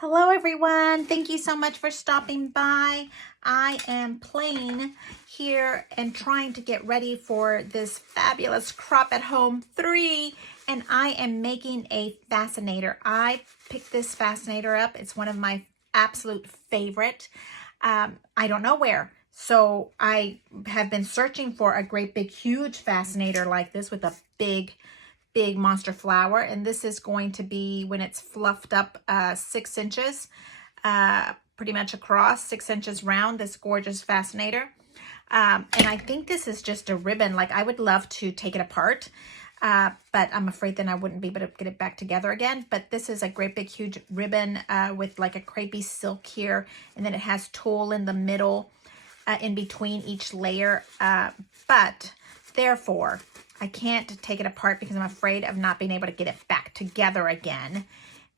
Hello everyone, thank you so much for stopping by. I am playing here and trying to get ready for this fabulous Crop at Home 3, and I am making a Fascinator. I picked this Fascinator up. It's one of my absolute favorite. I don't know where. So I have been searching for a great big huge Fascinator like this with a big monster flower, and this is going to be when it's fluffed up 6 inches pretty much across, 6 inches round, this gorgeous Fascinator. And I think this is just a ribbon. Like, I would love to take it apart, but I'm afraid then I wouldn't be able to get it back together again. But this is a great big huge ribbon with like a crepey silk here, and then it has tulle in the middle in between each layer, but therefore I can't take it apart because I'm afraid of not being able to get it back together again.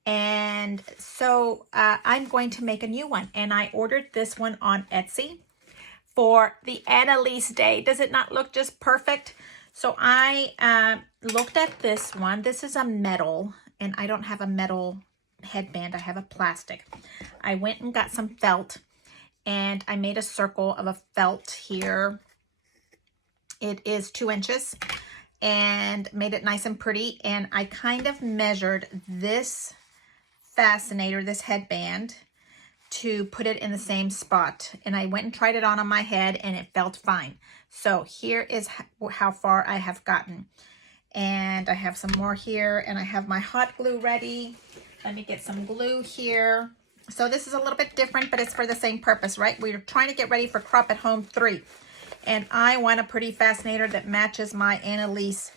And so I'm going to make a new one, and I ordered this one on Etsy for the Annalise Day. Does it not look just perfect? So I looked at this one. This is a metal, and I don't have a metal headband. I have a plastic. I went and got some felt, and I made a circle of a felt here. It is 2 inches, and made it nice and pretty. And I kind of measured this Fascinator, this headband, to put it in the same spot. And I went and tried it on my head, and it felt fine. So here is how far I have gotten. And I have some more here, and I have my hot glue ready. Let me get some glue here. So this is a little bit different, but it's for the same purpose, right? We're trying to get ready for Crop at Home 3. And I want a pretty Fascinator that matches my Annalise.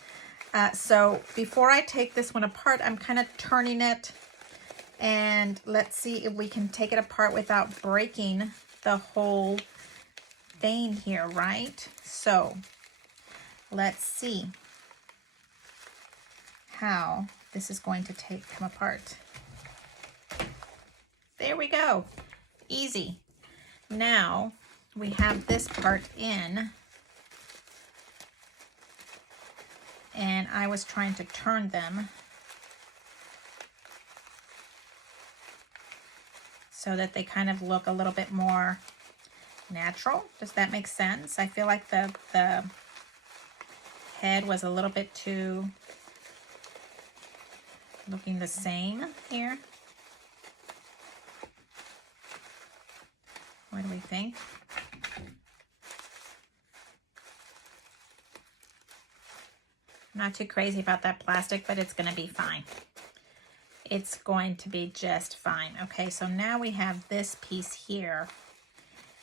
So before I take this one apart, I'm kind of turning it. And let's see if we can take it apart without breaking the whole thing here, right? So let's see how this is going to come apart. There we go. Easy. Now we have this part in, and I was trying to turn them so that they kind of look a little bit more natural. Does that make sense? I feel like the head was a little bit too looking the same here. What do we think? I'm not too crazy about that plastic, but it's going to be fine. It's going to be just fine. Okay, so now we have this piece here,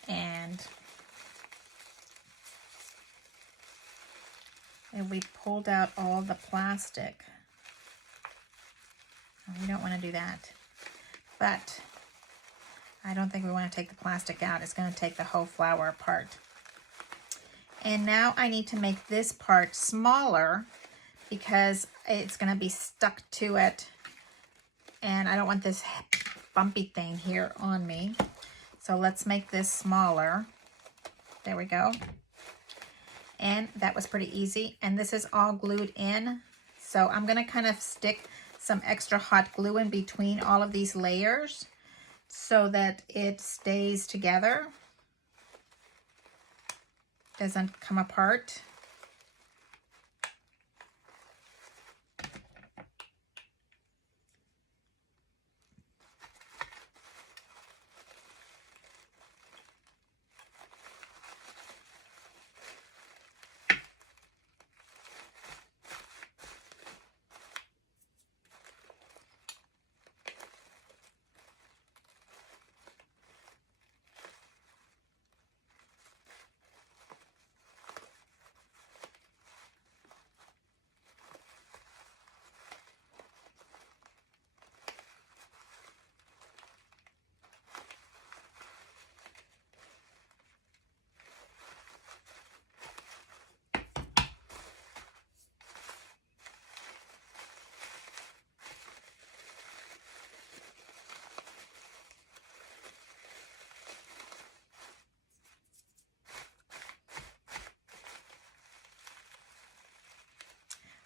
and we pulled out all the plastic. We don't want to do that, but I don't think we want to take the plastic out. It's going to take the whole flower apart. And now I need to make this part smaller because it's going to be stuck to it, and I don't want this bumpy thing here on me. So let's make this smaller. There we go. And that was pretty easy. And this is all glued in. So I'm going to kind of stick some extra hot glue in between all of these layers so that it stays together, doesn't come apart.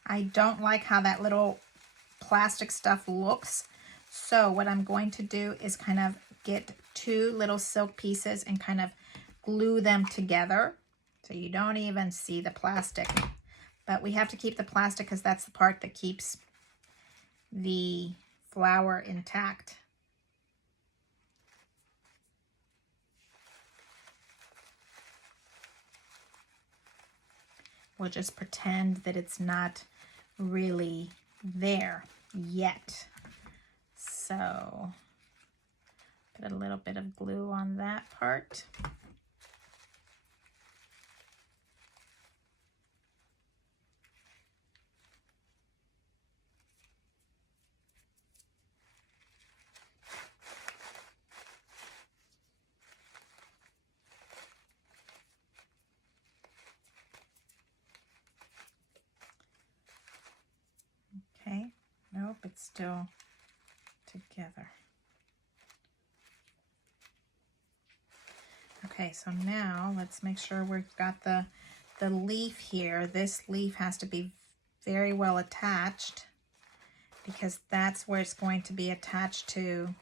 I don't like how that little plastic stuff looks, So what I'm going to do is kind of get 2 little silk pieces and kind of glue them together so you don't even see the plastic. But we have to keep the plastic because that's the part that keeps the flower intact. We'll just pretend that it's not really there yet. So put a little bit of glue on that part. Okay, nope, it's still together. Okay, so now let's make sure we've got the leaf here. This leaf has to be very well attached because that's where it's going to be attached to.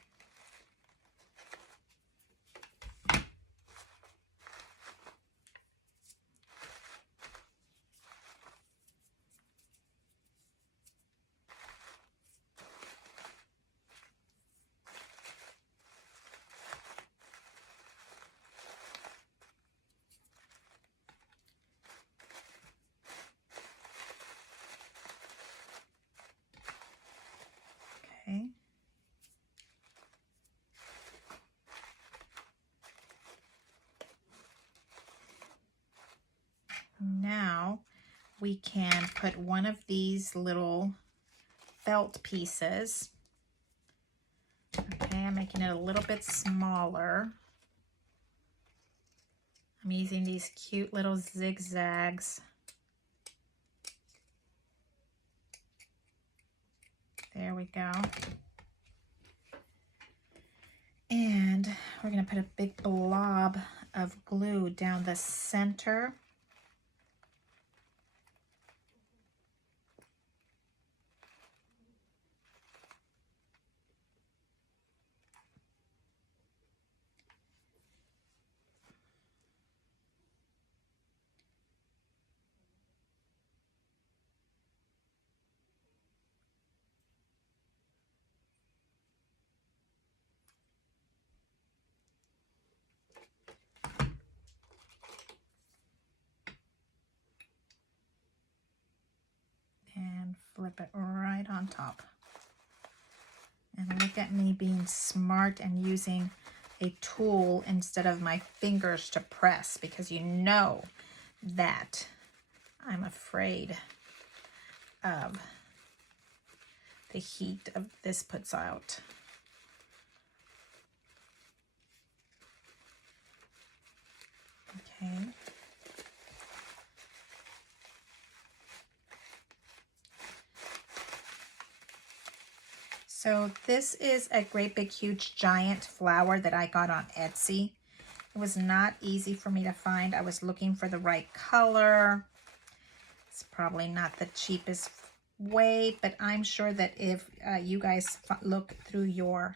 Okay. Now we can put one of these little felt pieces. Okay, I'm making it a little bit smaller. I'm using these cute little zigzags. There we go. And we're going to put a big blob of glue down the center. And flip it right on top. And look at me being smart and using a tool instead of my fingers to press, because you know that I'm afraid of the heat of this puts out. Okay. So this is a great big huge giant flower that I got on Etsy. It was not easy for me to find. I was looking for the right color. It's probably not the cheapest way, but I'm sure that if you guys look through your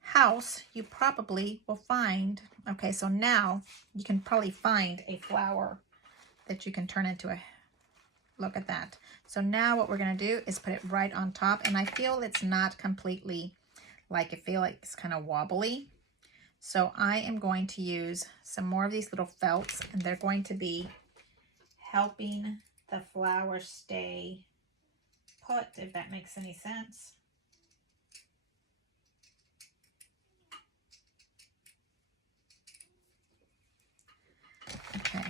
house, you probably will find. Okay, so now you can probably find a flower that you can turn into a, look at that. So now what we're going to do is put it right on top, and I feel it's not completely, like I feel like it's kind of wobbly. So I am going to use some more of these little felts, and they're going to be helping the flower stay put, if that makes any sense. Okay.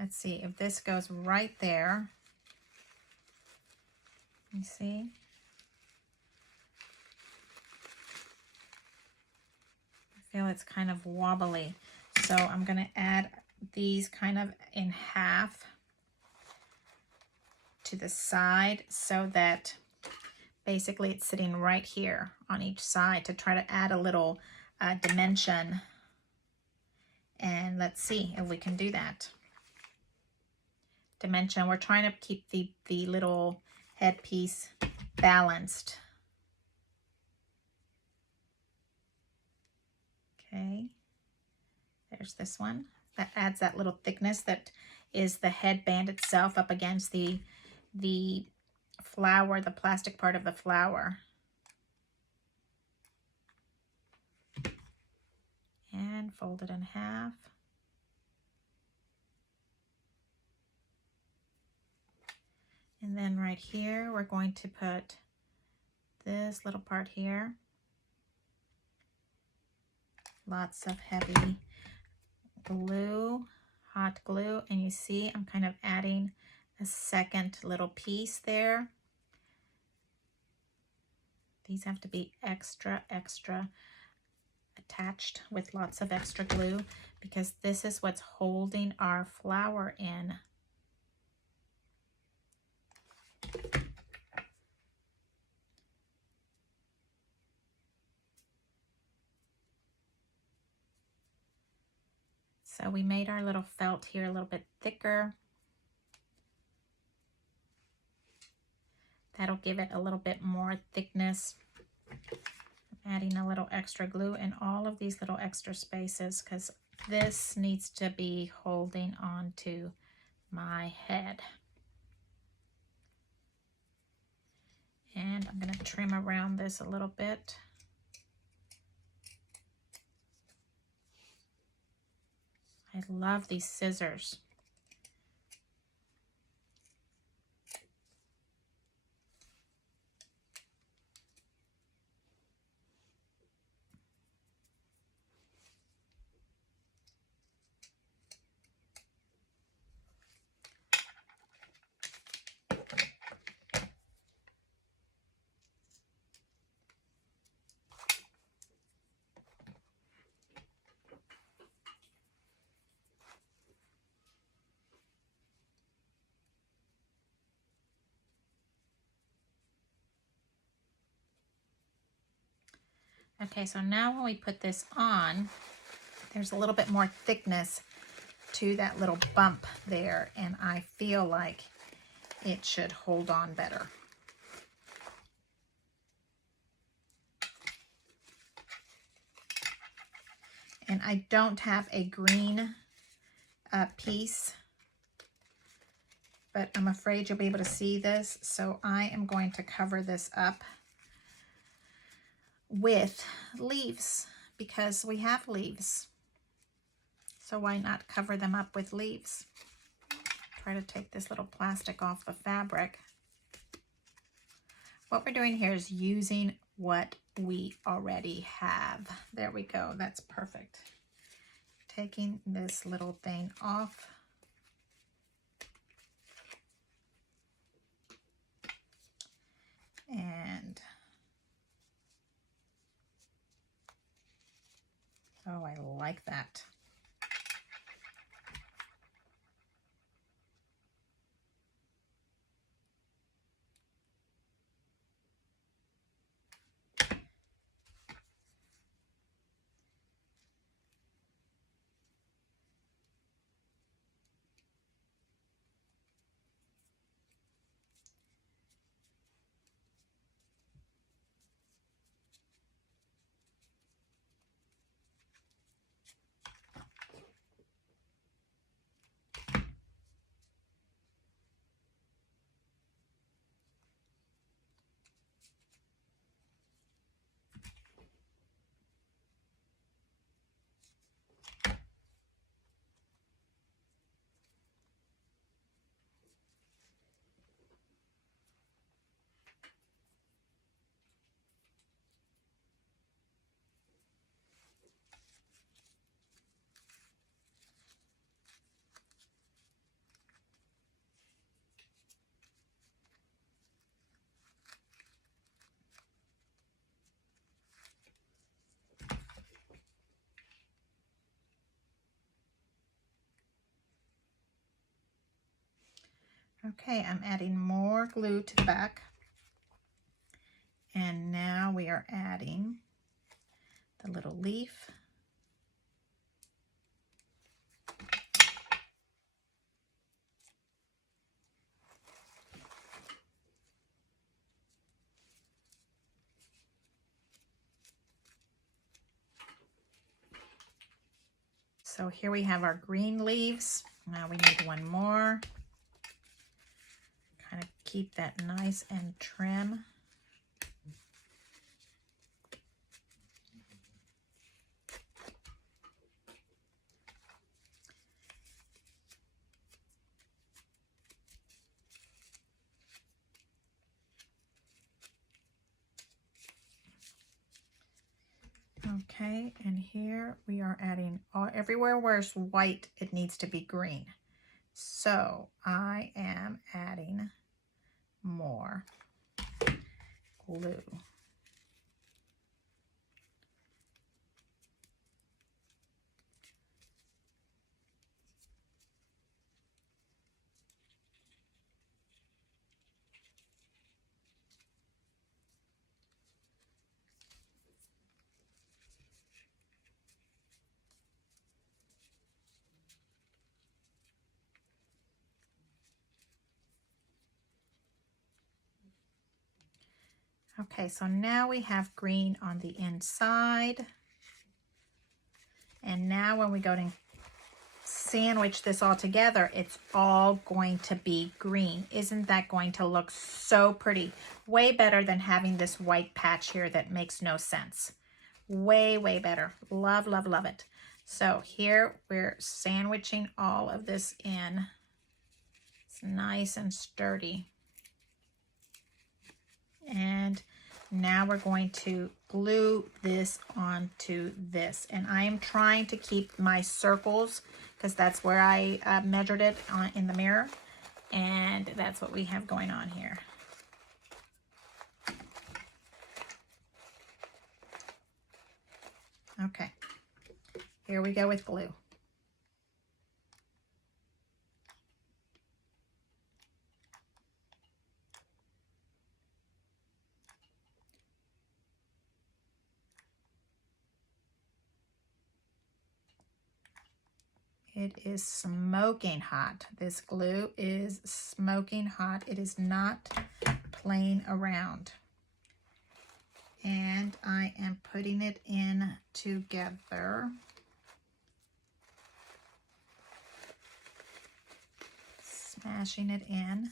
Let's see if this goes right there. You see? I feel it's kind of wobbly. So I'm going to add these kind of in half to the side so that basically it's sitting right here on each side to try to add a little dimension. And let's see if we can do that. Dimension. We're trying to keep the little headpiece balanced. Okay, there's this one. That adds that little thickness that is the headband itself up against the flower, the plastic part of the flower. And fold it in half. And then right here, we're going to put this little part here. Lots of heavy glue, hot glue. And you see, I'm kind of adding a second little piece there. These have to be extra attached with lots of extra glue because this is what's holding our flower in. So we made our little felt here a little bit thicker. That'll give it a little bit more thickness. I'm adding a little extra glue in all of these little extra spaces because this needs to be holding on to my head. And I'm going to trim around this a little bit. I love these scissors. Okay, so now when we put this on, there's a little bit more thickness to that little bump there, and I feel like it should hold on better. And I don't have a green piece, but I'm afraid you'll be able to see this, so I am going to cover this up with leaves because we have leaves. So why not cover them up with leaves? Try to take this little plastic off the fabric. What we're doing here is using what we already have. There we go, that's perfect. Taking this little thing off. And oh, I like that. Okay, I'm adding more glue to the back. And now we are adding the little leaf. So here we have our green leaves. Now we need one more. Kind of keep that nice and trim. Okay, and here we are adding everywhere where it's white, it needs to be green. So I am adding more glue. Okay, so now we have green on the inside. And now when we go to sandwich this all together, it's all going to be green. Isn't that going to look so pretty? Way better than having this white patch here that makes no sense. Way, way better. Love, love, love it. So here we're sandwiching all of this in. It's nice and sturdy. And now we're going to glue this onto this. And I am trying to keep my circles because that's where I measured it in the mirror. And that's what we have going on here. Okay, here we go with glue. It is smoking hot. This glue is smoking hot. It is not playing around. And I am putting it in together. Smashing it in.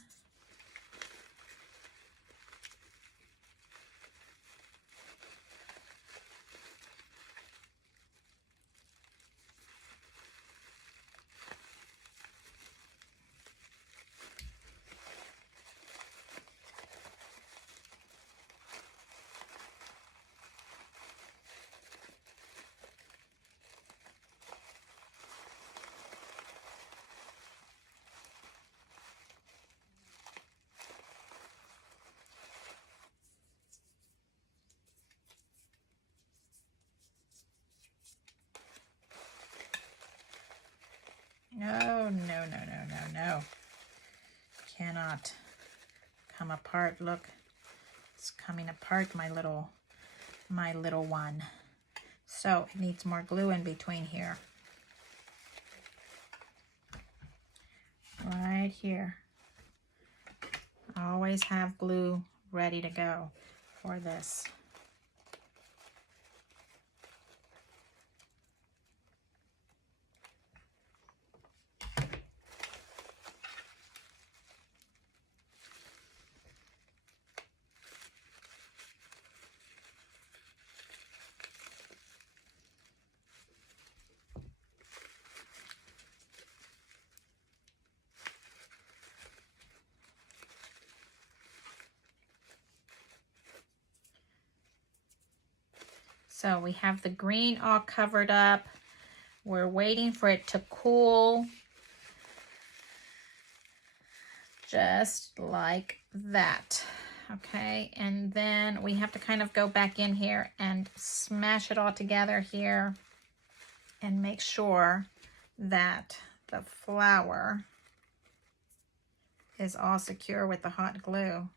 No, no, no, no, no, no. Cannot come apart. Look, it's coming apart, my little one. So it needs more glue in between here. Right here. Always have glue ready to go for this. So we have the green all covered up. We're waiting for it to cool. Just like that. Okay, and then we have to kind of go back in here and smash it all together here and make sure that the flour is all secure with the hot glue.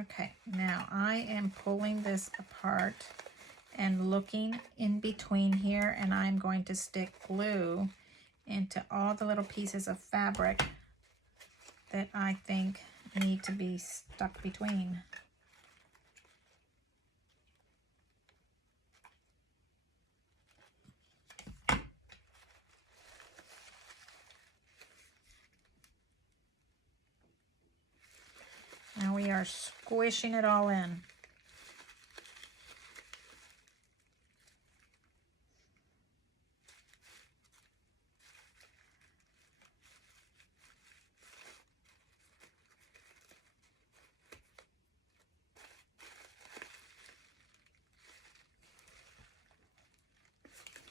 Okay, now I am pulling this apart and looking in between here, and I'm going to stick glue into all the little pieces of fabric that I think need to be stuck between. Now we are squishing it all in.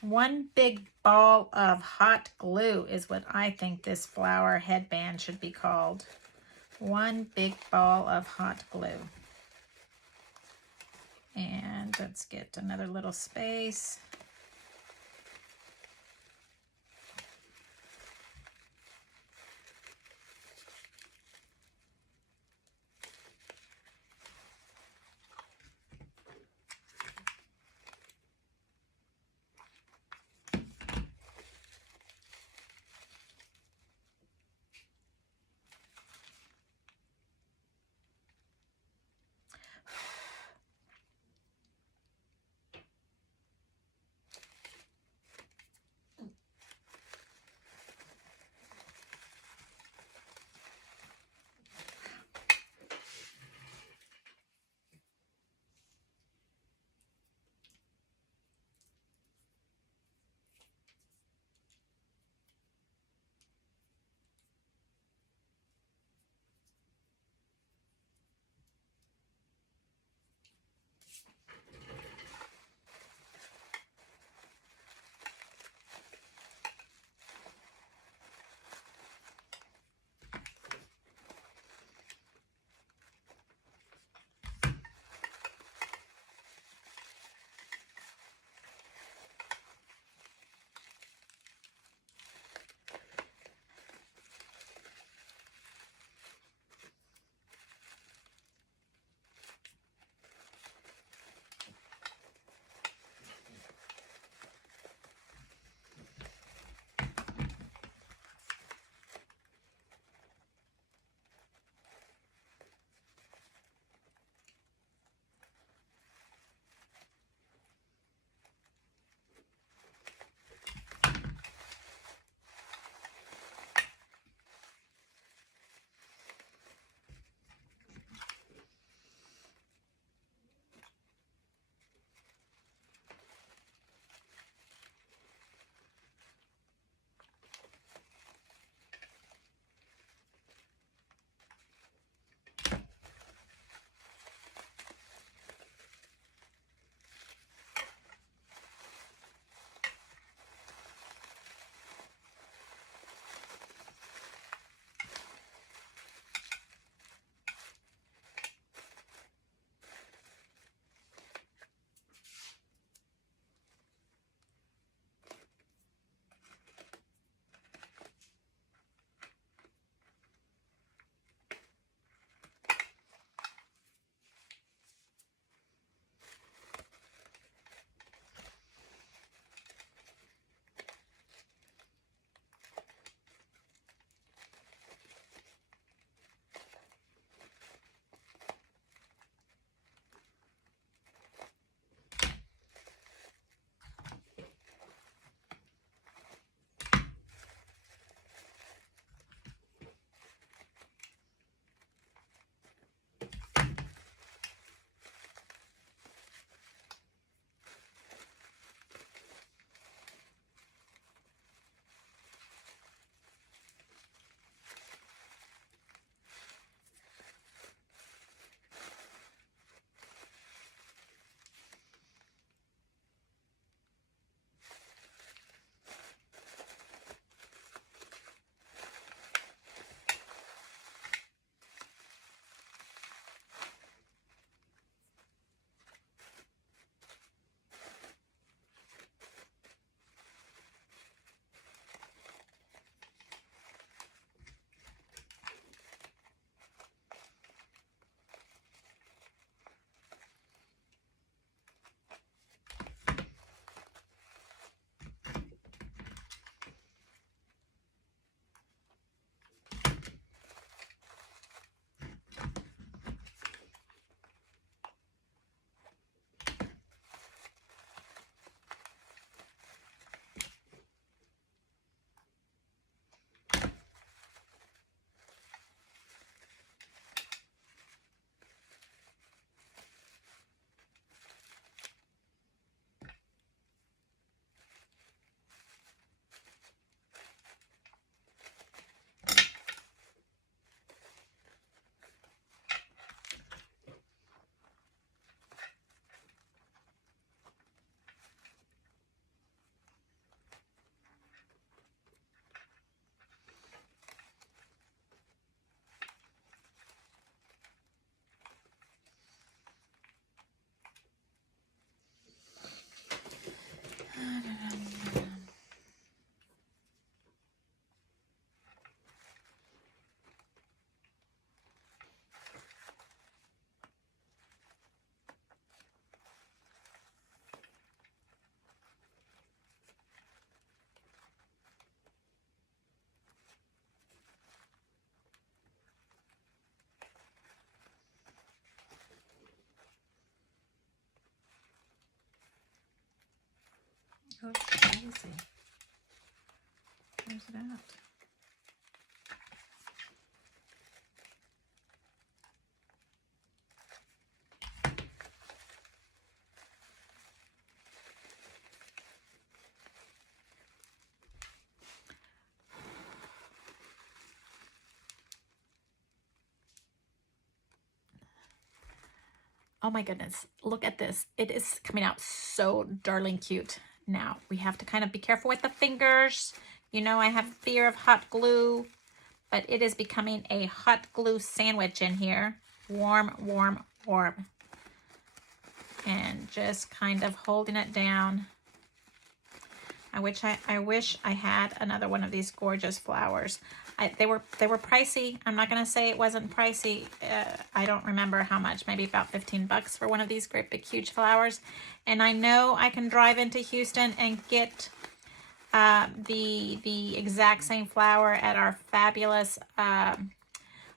One big ball of hot glue is what I think this flower headband should be called. One big ball of hot glue. And let's get another little space. crazy. Where's it at? Oh my goodness, look at this. It is coming out so darling cute. Now, we have to kind of be careful with the fingers. You know, I have fear of hot glue, but it is becoming a hot glue sandwich in here. Warm, warm, warm. And just kind of holding it down. I wish I had another one of these gorgeous flowers. They were pricey. I'm not gonna say it wasn't pricey. I don't remember how much. Maybe about 15 bucks for one of these great big huge flowers. And I know I can drive into Houston and get the exact same flower at our fabulous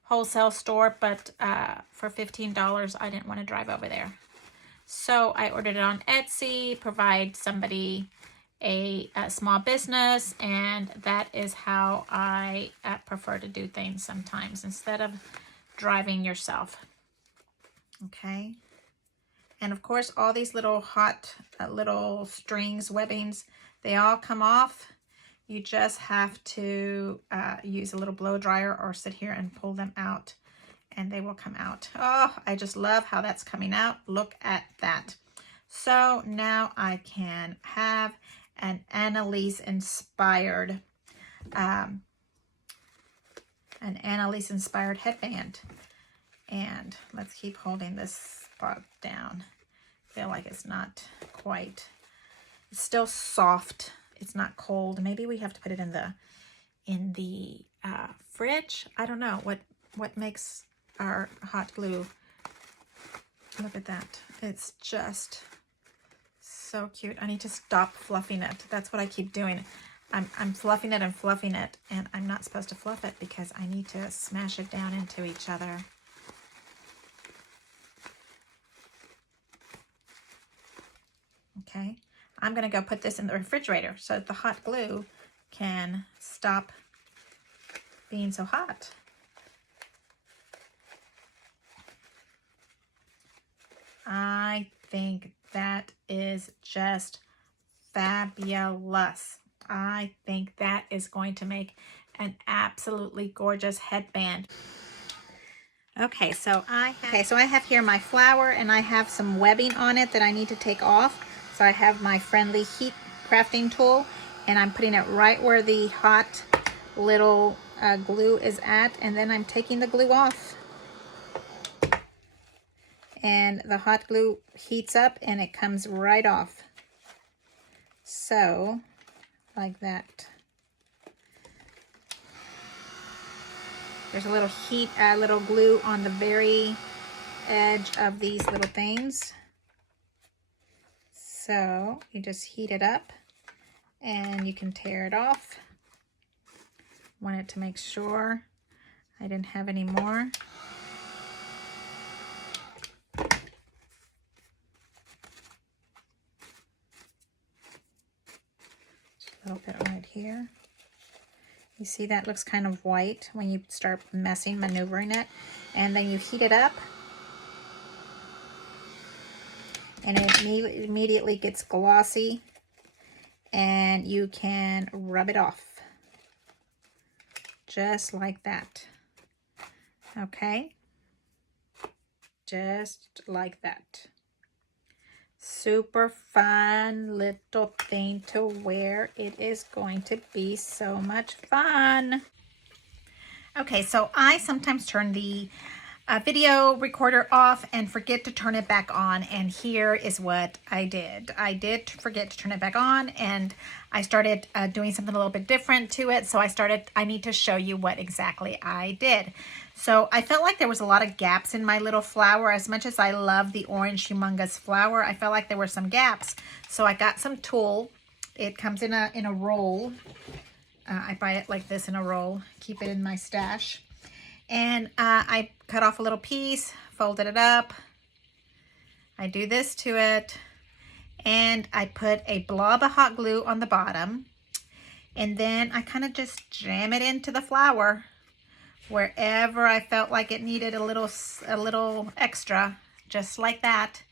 wholesale store, but for $15, I didn't want to drive over there. So I ordered it on Etsy. Provide somebody a small business, and that is how I prefer to do things sometimes instead of driving yourself. Okay, and of course all these little hot little strings, webbings, they all come off. You just have to use a little blow dryer or sit here and pull them out and they will come out. Oh, I just love how that's coming out. Look at that. So now I can have an Annalise inspired headband. And let's keep holding this spot down. I feel like it's not quite, it's still soft. It's not cold. Maybe we have to put it in the fridge. I don't know what makes our hot glue. Look at that. It's just so cute. I need to stop fluffing it. That's what I keep doing. I'm fluffing it and fluffing it, and I'm not supposed to fluff it because I need to smash it down into each other. Okay, I'm gonna go put this in the refrigerator so that the hot glue can stop being so hot. I think that is just fabulous. I think that is going to make an absolutely gorgeous headband. Okay, so I have here my flower, and I have some webbing on it that I need to take off. So I have my friendly heat crafting tool, and I'm putting it right where the hot little glue is at, and then I'm taking the glue off. And the hot glue heats up and it comes right off. So, like that. There's a little heat, little glue on the very edge of these little things. So, you just heat it up and you can tear it off. Wanted to make sure I didn't have any more. A little bit right here. You see that looks kind of white when you start maneuvering it, and then you heat it up and it immediately gets glossy, and you can rub it off just like that. Okay, just like that. Super fun little thing to wear. It is going to be so much fun. Okay, so I sometimes turn the video recorder off and forget to turn it back on, and here is what I did. I did forget to turn it back on, and I started doing something a little bit different to it. So I need to show you what exactly I did. So I felt like there was a lot of gaps in my little flower. As much as I love the orange humongous flower, I felt like there were some gaps. So I got some tulle. It comes in a roll. I buy it like this in a roll. Keep it in my stash. And I cut off a little piece, folded it up. I do this to it, and I put a blob of hot glue on the bottom, and then I kind of just jam it into the flower wherever I felt like it needed a little extra, just like that.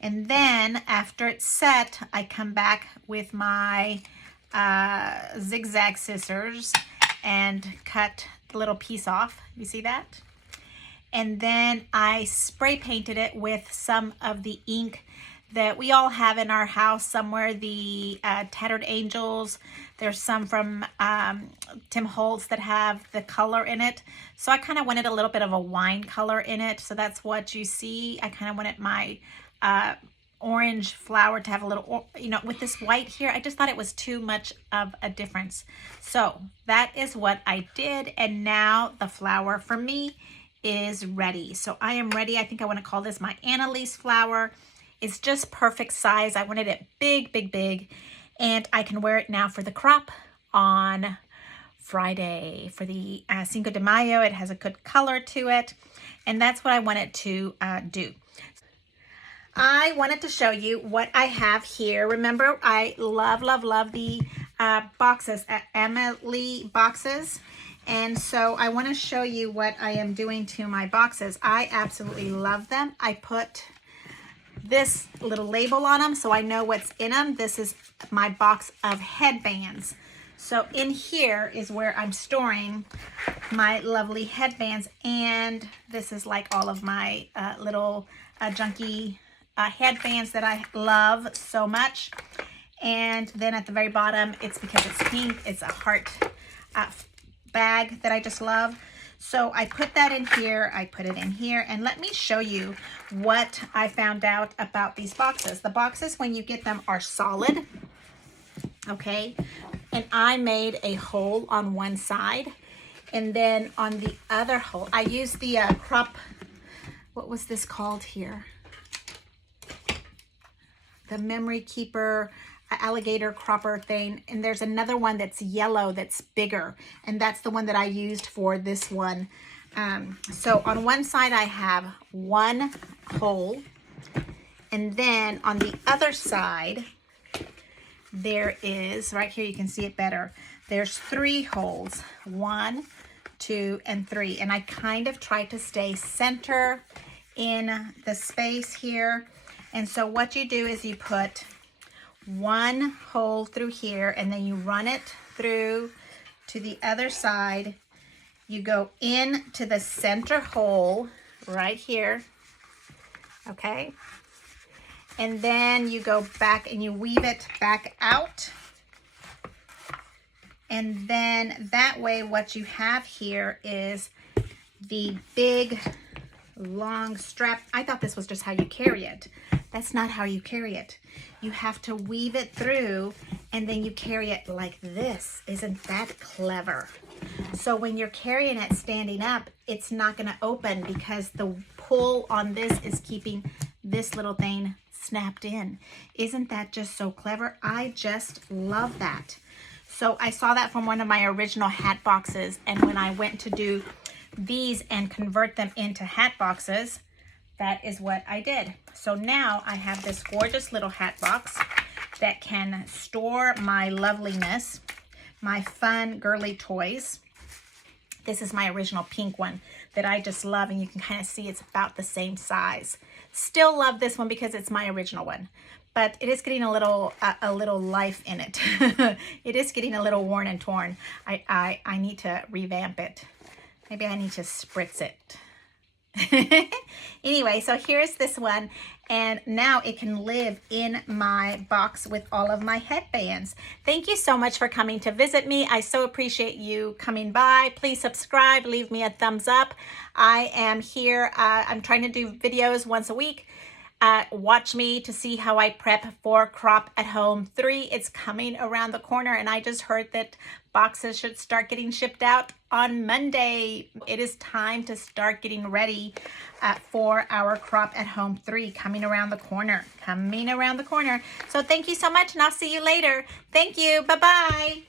And then after it's set, I come back with my zigzag scissors and cut the little piece off. You see that? And then I spray painted it with some of the ink that we all have in our house somewhere, the Tattered Angels. There's some from Tim Holtz that have the color in it. So I kind of wanted a little bit of a wine color in it. So that's what you see. I kind of wanted my orange flower to have a little, you know, with this white here, I just thought it was too much of a difference. So that is what I did. And now the flower for me is ready. So I am ready. I think I want to call this my Annalise flower. It's just perfect size. I wanted it big, big, big. And I can wear it now for the crop on Friday for the Cinco de Mayo. It has a good color to it. And that's what I wanted to do. I wanted to show you what I have here. Remember, I love, love, love the boxes, Emily boxes. And so I want to show you what I am doing to my boxes. I absolutely love them. I put this little label on them so I know what's in them. This is my box of headbands. So in here is where I'm storing my lovely headbands. And this is like all of my little junky headbands that I love so much. And then at the very bottom, it's because it's pink. It's a heart bag that I just love. So I put that in here. I put it in here. And let me show you what I found out about these boxes. The boxes, when you get them, are solid. Okay. And I made a hole on one side. And then on the other hole, I used the crop, what was this called here? The Memory Keeper alligator cropper thing. And there's another one that's yellow that's bigger. And that's the one that I used for this one. So on one side I have one hole. And then on the other side, there is, right here you can see it better. There's 3 holes. 1, 2, and 3. And I kind of try to stay center in the space here. And so what you do is you put one hole through here and then you run it through to the other side. You go in to the center hole right here, okay? And then you go back and you weave it back out. And then that way what you have here is the big long strap. I thought this was just how you carry it. That's not how you carry it. You have to weave it through and then you carry it like this. Isn't that clever? So when you're carrying it standing up, it's not going to open because the pull on this is keeping this little thing snapped in. Isn't that just so clever? I just love that. So I saw that from one of my original hat boxes, and when I went to do these and convert them into hat boxes, that is what I did. So now I have this gorgeous little hat box that can store my loveliness, my fun girly toys. This is my original pink one that I just love, and you can kind of see it's about the same size. Still love this one because it's my original one, but it is getting a little life in it. It is getting a little worn and torn. I need to revamp it. Maybe I need to spritz it. Anyway, so here's this one, and now it can live in my box with all of my headbands. Thank you so much for coming to visit me. I so appreciate you coming by. Please subscribe, leave me a thumbs up. I am here. I'm trying to do videos once a week. Watch me to see how I prep for Crop at Home 3. It's coming around the corner, and I just heard that boxes should start getting shipped out on Monday. It is time to start getting ready for our Crop at Home 3 coming around the corner. So thank you so much, and I'll see you later. Thank you. Bye-bye.